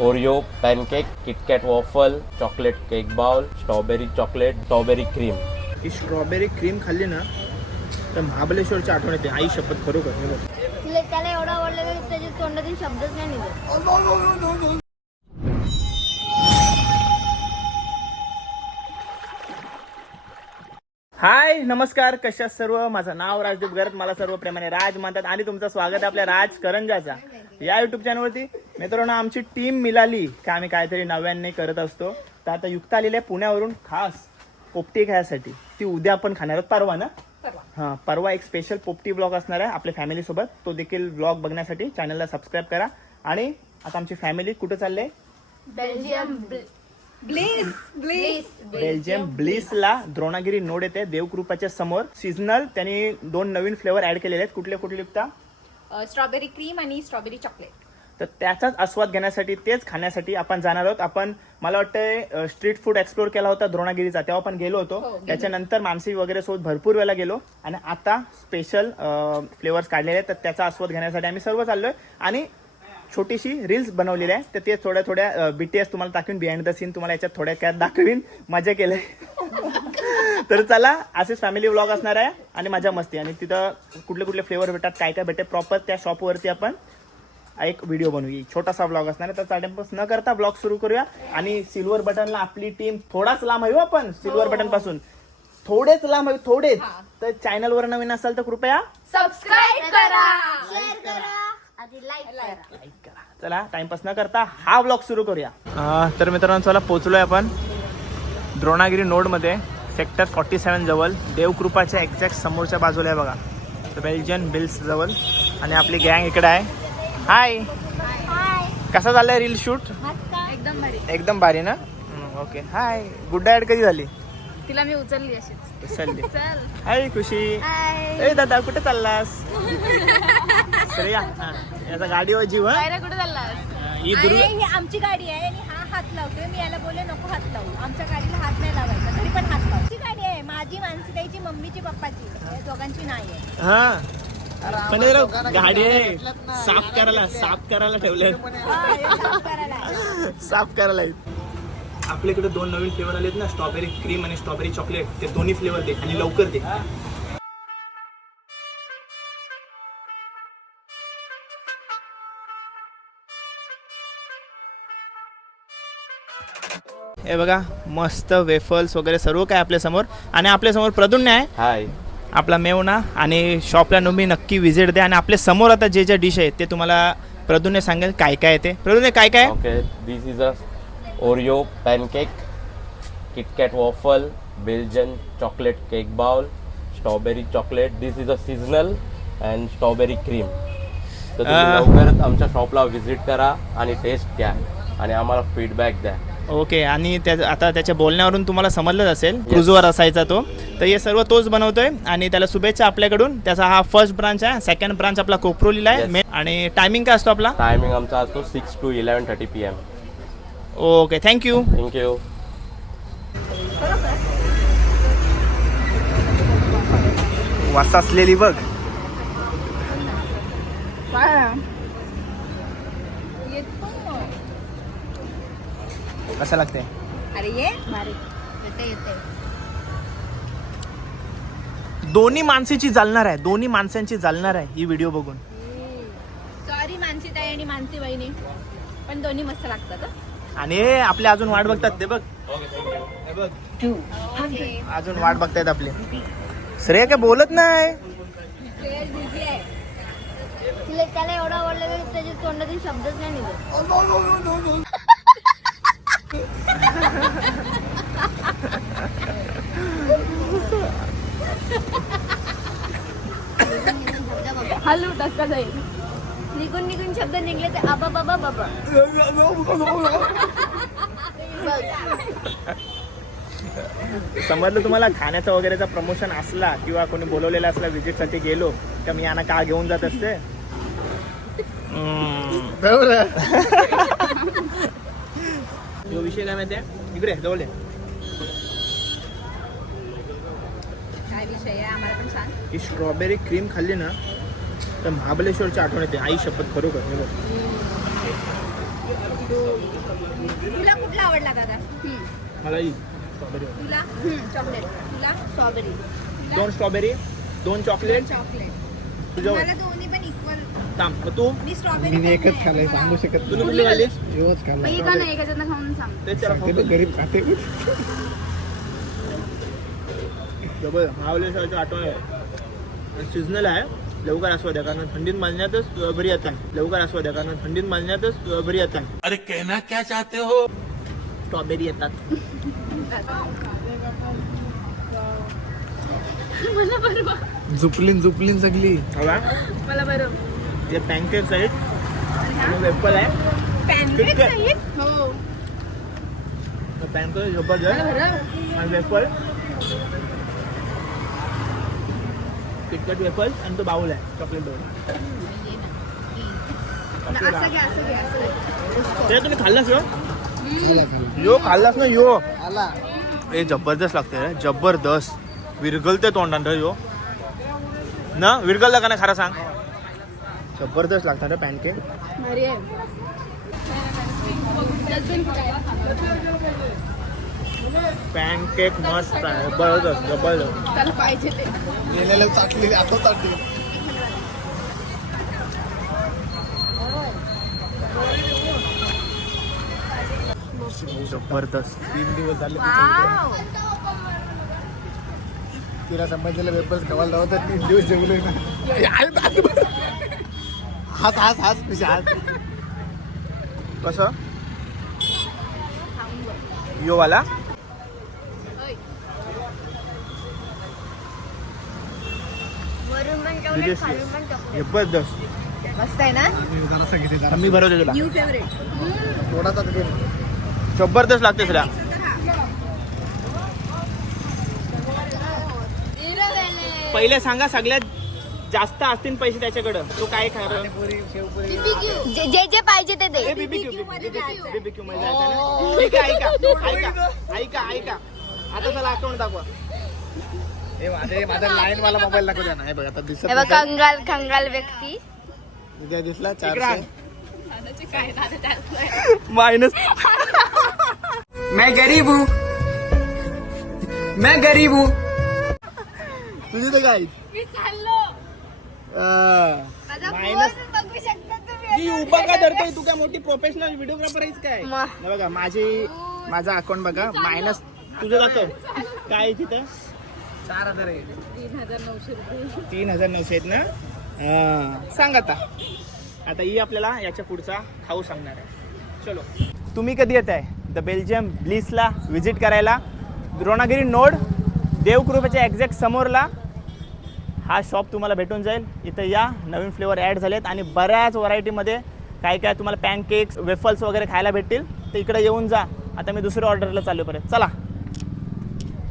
Oreo pancake KitKat waffle chocolate cake bowl strawberry chocolate strawberry cream ही strawberry cream खाल्ली ना तर महाबलेश्वरची आठवण येते. आई शपथ खरोखर त्याला एवढं आवडलं की त्याच्या तोंडातून शब्दच नाही निघत. हाय नमस्कार कशा सर्व? माझं नाव राजदीप गरत मला सर्व प्रेमाने राज म्हणतात आणि तुमचं स्वागत आहे आपल्या राज करंजाचा या युट्यूब चॅनलवरती मित्रांनो आमची टीम मिळाली की आम्ही काहीतरी नव्याने करत असतो. तर आता युक्त आलेली आहे पुण्यावरून खास पोपटी खायसाठी ती उद्या आपण खाणार आहोत परवा ना? हा परवा एक स्पेशल पोपटी ब्लॉग असणार आहे आपल्या फॅमिली सोबत. तो देखील ब्लॉग बघण्यासाठी चॅनलला सबस्क्राईब करा. आणि आता आमची फॅमिली कुठे चालले? बेल्जियम ब्लिस ब्लिस बेल्जियम ब्लिसला द्रोणागिरी नोड येते देवकृपाच्या समोर. सीझनल त्यांनी दोन नवीन फ्लेवर ऍड केलेले आहेत. कुठले कुठले युक्ता स्ट्रॉबेरी क्रीम आणि स्ट्रॉबेरी चॉकलेट तर त्याचाच आस्वाद घेण्यासाठी तेच खाण्यासाठी आपण जाणार आहोत. आपण मला वाटतं स्ट्रीट फूड एक्सप्लोर केला होता द्रोणागिरीचा. तेव्हा आपण गेलो होतो. हो. त्याच्यानंतर मानसी वगैरे सोबत भरपूर वेळेला गेलो. आणि आता स्पेशल फ्लेवर्स काढलेले आहेत. तर त्याचा आस्वाद घेण्यासाठी आम्ही सर्व चाललोय. आणि छोटीशी रील्स बनवलेली आहे. तर ते थोड्या थोड्या बीटीएस तुम्हाला दाखवीन बिहाइंड द सीन तुम्हाला याच्यात थोड्या काय दाखवीन. मजा केलंय. तर चला असेच फॅमिली व्लॉग असणार आहे आणि मजा मस्ती. आणि तिथं कुठले कुठले फ्लेवर भेटतात काय काय भेटते प्रॉपर त्या शॉपवरती आपण एक व्हिडिओ बनवूया. छोटासा ब्लॉग असणार आहे. तर टाइमपास न करता ब्लॉग सुरू करूया. आणि सिल्वर बटनला आपली टीम थोडाच लांब आहे हो आपण सिल्वर बटनपासून. थोडेच लांब आहे थोडेच. तर चॅनल वर नवीन असाल तर कृपया सबस्क्राईब करा. शेअर करा. आधी लाईक करा. लाईक करा. चला टाइमपास न करता हा ब्लॉग सुरू करूया. तर मित्रांनो चला पोहोचलोय आपण द्रोणागिरी नोडमध्ये सेक्टर फॉर्टी सेवन जवळ देवकृपाच्या एक्झॅक्ट समोरच्या बाजूला आहे बघा. तर बेल्जियन बिल्स जवळ. आणि आपली गँग इकडे आहे. हाय कसा चाललाय रील शूट एकदम भारी. एकदम भारी ना? ओके हाय गुड डायट कधी झाली? तिला मी उचलली अशीच. चालली चल. हाय खुशी. ए दादा कुठे चाललास? श्रेया हा. याचा गाडीवर जीव हा? पायऱ्या कुठे चाललास? ही दुर्ग ही आमची गाडी आहे आणि हा हात लावतोय मी याला बोलले नको हात लावू. आमच्या गाडीला हात नाही लावायचा. तरी पण हात लावू. आमची गाडी आहे. माझी मानसी द्यायची मम्मीची पप्पाची. या दोघांची नाही आहे. हा. पण हे गाडी आहे. साफ करायला साफ करायला ठेवले हा, हे साफ करायला आहे. साफ करायला. आपल्याकडे दोन नवीन फ्लेवर आलेत ना. स्ट्रॉबेरी क्रीम आणि स्ट्रॉबेरी चॉकलेट ते दोन्ही फ्लेवर दे आणि लवकर दे. हे बघा मस्त वेफल्स वगैरे सर्व काय आपल्यासमोर. आणि आपल्यासमोर प्रदुण्य आहे. हाय. आपला मेवना आणि शॉपला तुम्ही नक्की व्हिजिट द्या. आणि आपल्यासमोर आता जे जे डिश आहेत ते तुम्हाला प्रदुने सांगेल काय काय आहे ते. प्रदुने काय काय? Okay this is a Oreo pancake KitKat waffle Belgian chocolate cake bowl strawberry chocolate this is a seasonal and strawberry cream तर तुम्ही. लवकरच आमच्या शॉपला व्हिजिट करा आणि टेस्ट घ्या. आणि आम्हाला फीडबॅक द्या. ओके आणि त्या आता त्याच्या बोलण्यावरून तुम्हाला समजलंच असेल क्रुझवर असायचा तो. तर हे सर्व तोच बनवतोय आणि त्याला शुभेच्छा आपल्याकडून. त्याचा हा फर्स्ट ब्रांच आहे सेकंड ब्रांच आपला कोपरोलीला आहे Yes. मे- आणि टायमिंग काय असतो आपला? टायमिंग आमचा असतो six to eleven thirty P M okay thank you thank you वास असलेली बघ. कसं लागते अरे ये येते येते. दोन्ही माणसाची चालणार आहे दोन्ही माणसांची चालणार आहे ही व्हिडिओ बघून. सॉरी मानसी ताई आणि मानसी बहिणी पण दोन्ही मस्त लागतात. आणि आपले अजून वाट बघतात ते बघ. हे बघ अजून वाट बघतायत आपले. श्रेय काय बोलत नाही? त्याला एवढं आवडलं की त्याच्या तोंडातून शब्दच नाही निघत. हलू टसका जाईल निघून निघून शब्द निघले ते आबा बाबा बाबा. समजलं तुम्हाला? खाण्याचा वगैरेचा प्रमोशन असला किंवा कोणी बोलवलेला असला विजिटसाठी गेलो तर मी यांना का घेऊन जात असते. जो विषय काय माहितीये इकडे जवळ ये. काय विषय आहे? आम्हाला पण सांग. ही स्ट्रॉबेरी क्रीम खाल्ली ना तर महाबलेश्वरची आठवण येते. आई शपथ खरोखर हे बघ. तुला कुठला आवडला दादा? मला ही. तुला? चॉकलेट तुला? स्ट्रॉबेरी दोन स्ट्रॉबेरी दोन चॉकलेट चॉकलेट तुझ्या मला दोन्ही पण थांब. मग तू? मी स्ट्रॉबेरी मी एकच खाल्लंय. सांगू शकत कुठली खाल्लीस? खाल्लं खाऊन सांग. त्याला ते तर गरीब खाते. महाबळेश्वराची आठवण आहे सीझनल आहे. लवकर आस्वाद आहे कारण थंडीत मालण्यातच बरी येतात लवकर आस्वाद आहे कारण थंडीत मालण्यातच बरी येतात अरे कहना क्या चाहते हो? स्ट्रॉबेरी येतात. मला झुपलीन झुपलीन सगळी. हवा? मला बरं जे पॅनकेक्स आहेत वेफल आहे. पॅनकेक ठीक आहे. आहेत? हो. पॅनकेक जबरदस्त बरं आणि वेफल किटकट वेफल आणि तो बाउल आहे चॉकलेट बाउल. ते तुम्ही खाल्लास यो खाल्ला खाल्ला यो खाल्लास ना यो? आला. ए जबरदस्त लागते रे जबरदस्त. विरगलते तोंडान रे यो. ना विरगलता का नाही खरं सांग? जबरदस्त लागतात रे पॅनकेक पॅनकेक मस्त आहे. जबरदस्त जबरदस्त. पाहिजे ते. गेलेलं चाटली आता चाटली जबरदस्त. तीन दिवस झाले तिला समजलेलं वेपर्स खवायला लावत तीन दिवस जेवलोय ना हाच हाच हाच कशी हाच कसं? यो वाला? जबरदस्त मस्त आहे ना? मी भरवते तुला. न्यू फेवरेट थोडासा घे. जबरदस्त लागते तुला पहिले सांगा सगळ्यात जास्त असतील पैसे त्याच्याकडं. तो काय खाणार जे जे जे पाहिजे ते दे. बीबीक्यू बीबीक्यू मध्ये जायचं. ना? ठीक आहे ऐका ऐका ऐका ऐका. आता चला अकाउंट दाखवा. हे माझे माझा लाईन वाला मोबाईल दाखवू द्या ना. हे बघ आता दिसत हे बघ नसेल. कंगाल कंगाल व्यक्ती. उद्या दिसला चारशे. मायनस मैं गरीब हूँ। मैं गरीब हूँ। तुझी तर काय मी चाललो मायनस बघू शकता तुम्ही ती उभा का धरतोय? तू काय मोठी प्रोफेशनल व्हिडिओग्राफर आहेस काय. हे बघा माझी माझा अकाउंट बघा. मायनस तुझं जातं. काय आहे तिथं? चार हजार आहे. तीन हजार नऊशे आहेत ना? हा. सांग आता. आता ही आपल्याला याच्या पुढचा खाऊ सांगणार आहे. चलो. तुम्ही कधी येत आहे द बेल्जियम ब्लिसला व्हिजिट करायला. द्रोणागिरी नोड. देवकृपेच्या एक्झॅक्ट समोरला. हा शॉप तुम्हाला भेटून जाईल. इथं या नवीन फ्लेवर ॲड झालेत आणि बऱ्याच व्हरायटीमध्ये काय काय तुम्हाला पॅनकेक्स वेफल्स वगैरे खायला भेटतील. तर इकडे येऊन जा. आता मी दुसऱ्या ऑर्डरला चालू परत. चला.